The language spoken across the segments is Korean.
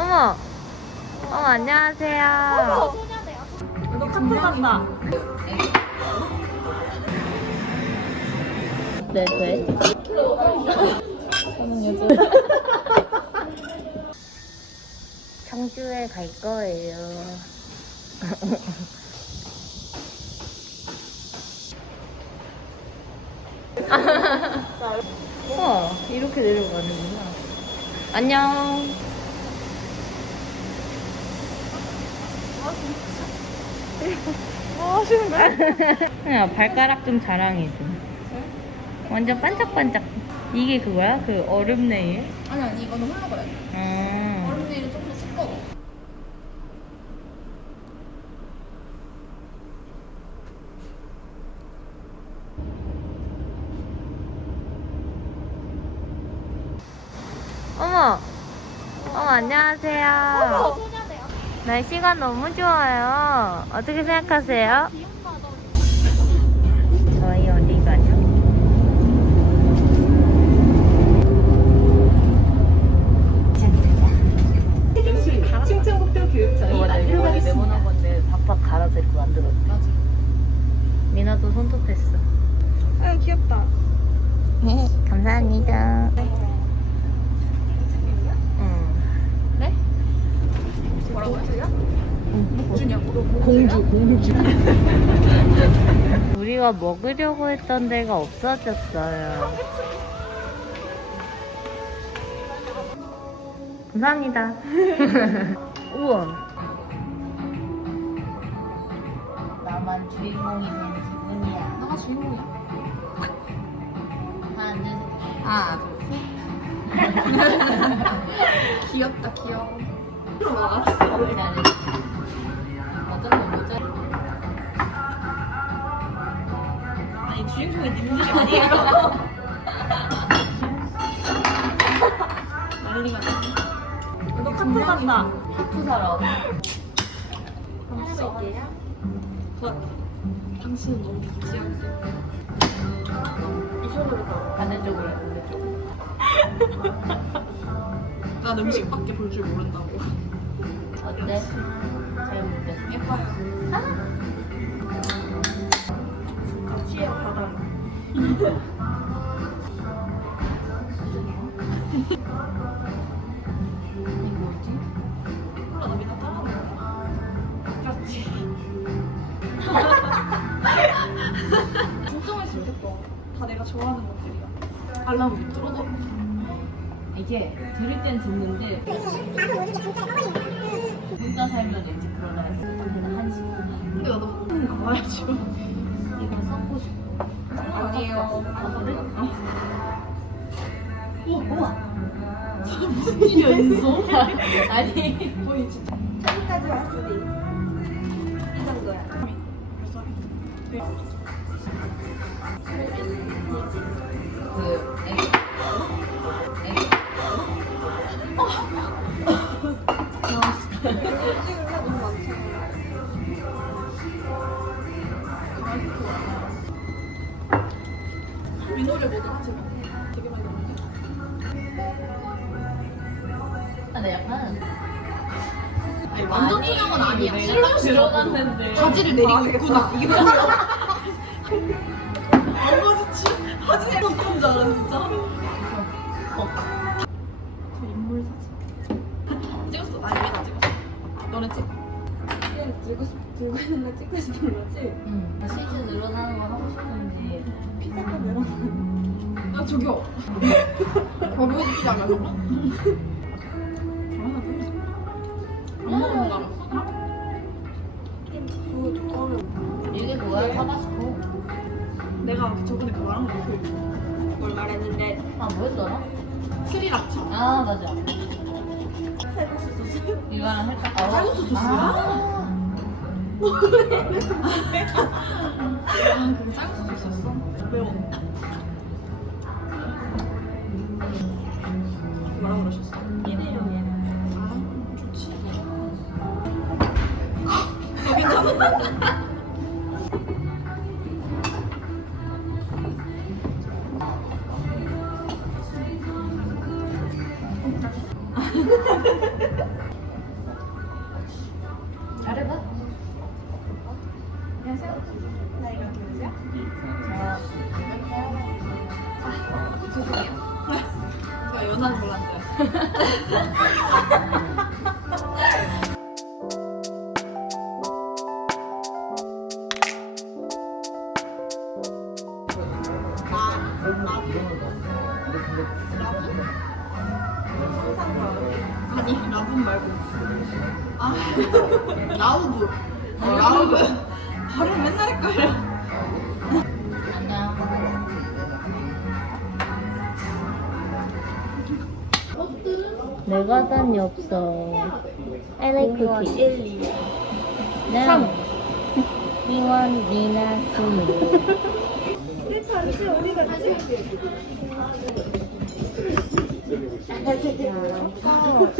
어머. 어머, 안녕하세요. 너 카풀 간다. 네, 네. 저는 요즘 청주에 갈 거예요. 우와, 이렇게 내려가는구나. 안녕. 뭐 하시는 거야? 야, 발가락 좀 자랑해줘. 완전 반짝반짝. 이게 그거야? 그 얼음 네일? 아니 아니 이거는 홀로그램. 아. 얼음 내일은 좀더 두꺼워. 어머. 어머, 안녕하세요. 날씨가 너무 좋아요. 어떻게 생각하세요? 저희 어디 가죠? 층층북도 교육청이 만들어 가겠습니다. 건데 박박 갈아서 이렇게 만들었대. 맞아. 미나도 손톱했어. 아 귀엽다. 감사합니다. 응. 네? 뭐라고요? 주냐고? 공주, 공주. 우리가 먹으려고 했던 데가 없어졌어요. 감사합니다. 우와. 나만 주인공이 된 기분이야. 나가 주인공이야? 하나, 하나 둘 귀엽다 귀여워. 아니 주인공이 님들이 아니에요. 난리가 났네. 너 카풀 간다. 하프 사러. 할게요. 와, 당신은 너무 귀엽고. 이쪽으로 가. 반대쪽으로, 반대쪽. 난 음식밖에 볼 줄 모른다고. 어때? 잘 모르겠어. 예뻐요. 바다. 진짜. 다 내가 좋아하는 것들이야. 알람 못 들어도. 이게 들을 땐 듣는데 혼자 살면 왠지 그러나 그냥 한식 근데 나도 음, 나와야지. 이거 섞고 싶어 아니에요. 아 그래? 우와, 우와 무슨 일이야, 인성? 아니 거의 진짜. 여기까지 왔으니 이 정도야. 벌써 아니야. 딱 들어갔는데 바지를 내리고 있구나. 이거 안 마주치. 바지에 덮은 줄 알아, 진짜. 저 인물 사진. 찍었어. 아니, 얘가 찍었어. 너네 찍. 그냥 들고 싶 들고 있는 거 찍고 싶은 거지. 응 시즈 늘어나는 거 하고 싶은지 피자가 늘어나. 야, 저기요. 결혼식이잖아, 저거. 쌀국수 소스야? 아. 아, 그거 쌀국수 있었어? 매워. 아니 라분 말고. 아 라우브 어, 라우브 발음 맨날 헷갈려. 내가 산 엽서 I like cookies. 3 미원 미나 수미 갔지?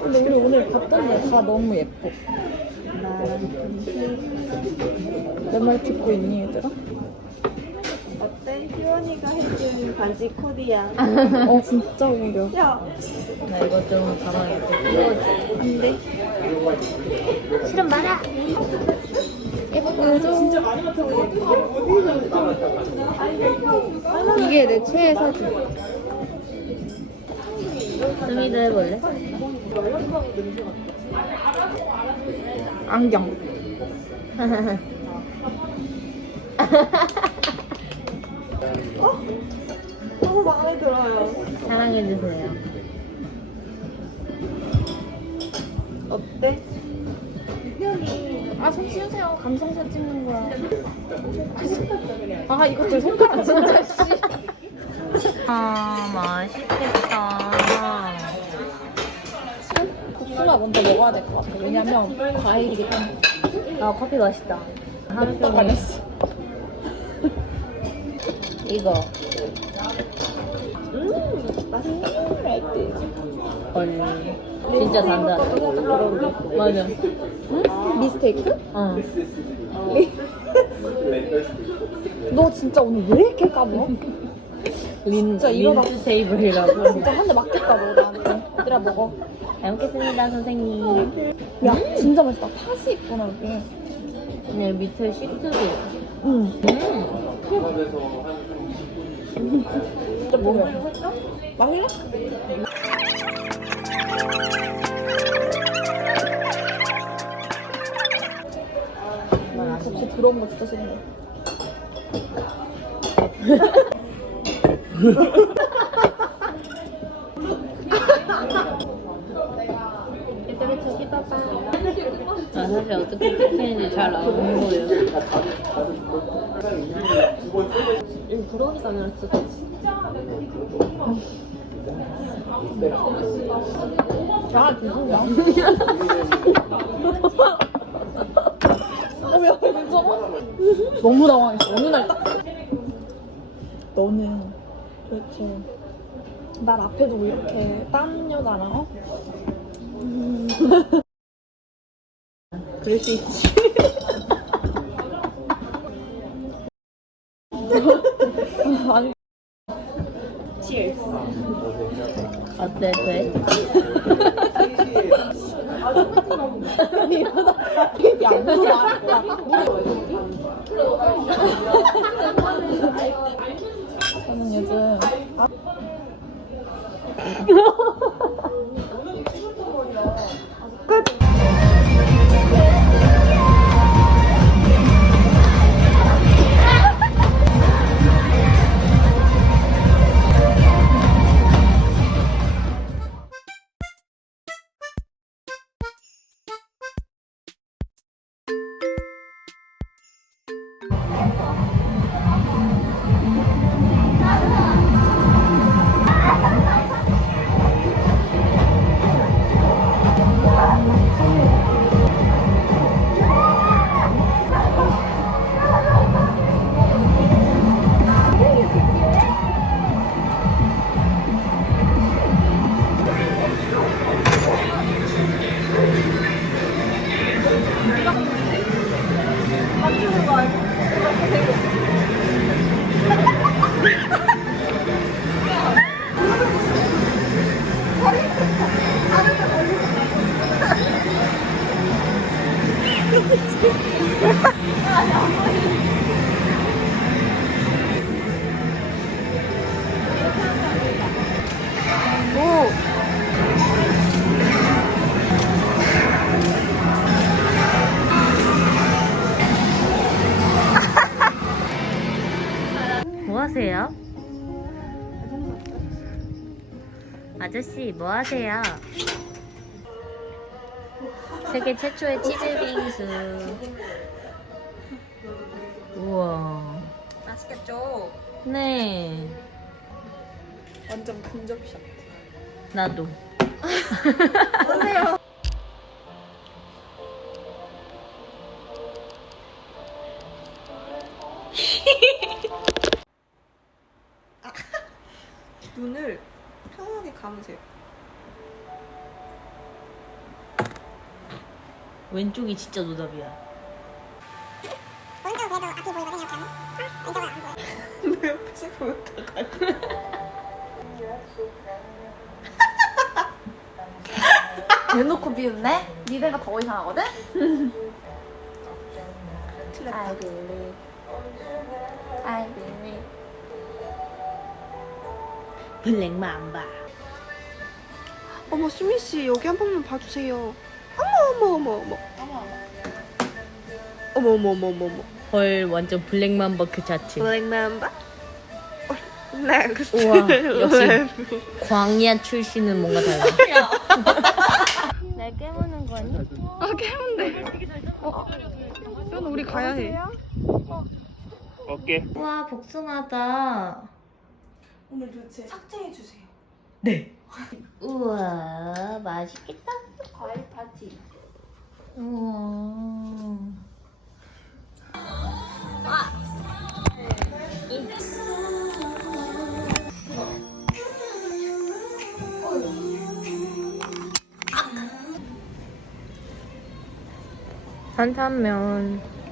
근데 우리 오늘 봤던 게다 너무 예뻐. 내 말 듣고 있니 얘들아? 어때? 희원이가 해준 반지 코디야. 어 진짜 어려. 야 나 이거 좀 가만히 띄워줘. 안돼. 실은 많아. 이게 내 최애 사진. 스미도 해볼래? 안경. 너무 마음에 들어요. 사랑해주세요. 어때? 아, 손 치우세요. 감성샷 찍는 거야. 아, 이것들 손가락 진짜, 씨. 아, 맛있겠다. 국수가 먼저 먹어야 될 것 같아. 왜냐면 과일이기 때문에. 아, 커피 맛있다. 하루 딱 종일. 이거. 음, 맛있네. 헐. 진짜 단다. 맞아. 음? 미스테이크? 어. 너 진짜 오늘 왜 이렇게 까불어? 린, 진짜 이러다- 린스 테이블이라고. 진짜 한 대 맞겠다, 너 나한테. 얘들아, 먹어. 잘 먹겠습니다, 선생님. 야, 진짜 맛있다. 팥이 있구나, 여기. 네, 밑에 시트도. 응. 음. 진짜 먹어. 마실래? 들어온 거 진짜 싫은데. 아, 사실 어떻게 찍히는지 잘안 보여요. 이거 부러우니까 아니라 진짜. 야, 죄송해요. 어, 야, 괜찮아? 너무 당황했어. 어느 날 딱. 너는 도대체 날 앞에 두고 이렇게 딴 여자랑, 어? 음. 그럴 수 있지. 아니. Cheers. 어때, 돼? 이러다 말이야 That's. 아저씨, 뭐 하세요? 세계 최초의 치즈 빙수. 우와. 맛있겠죠? 네. 완전 근접샷. 나도. 보세요. 눈을 감으세요. 왼쪽이 진짜 노답이야. 오른쪽 그래도 앞이 보이거든 이렇게 하면 왼쪽은 안 보여 내 옆에서 보였다가. 대놓고 비웃네? 니네가 더 이상하거든? 틀렸다. I believe I believe 블랙 맘바. 어머 수미 씨 여기 한 번만 봐주세요. 어머 어머 어머 어머. 어머 어머 어머 어머 어머. 헐 완전 블랙맘바 그 자체. 블랙맘바. 넥스트. 우와, 역시. 광야 출신은 뭔가 달라. 날 깨무는 거니? 아 깨문데. 어. 이건 우리 가야 해. 와 복숭아다. 오늘 도대체 삭제해 주세요. 네. 우와 맛있겠다. 과일 파티 우와. 탄탄면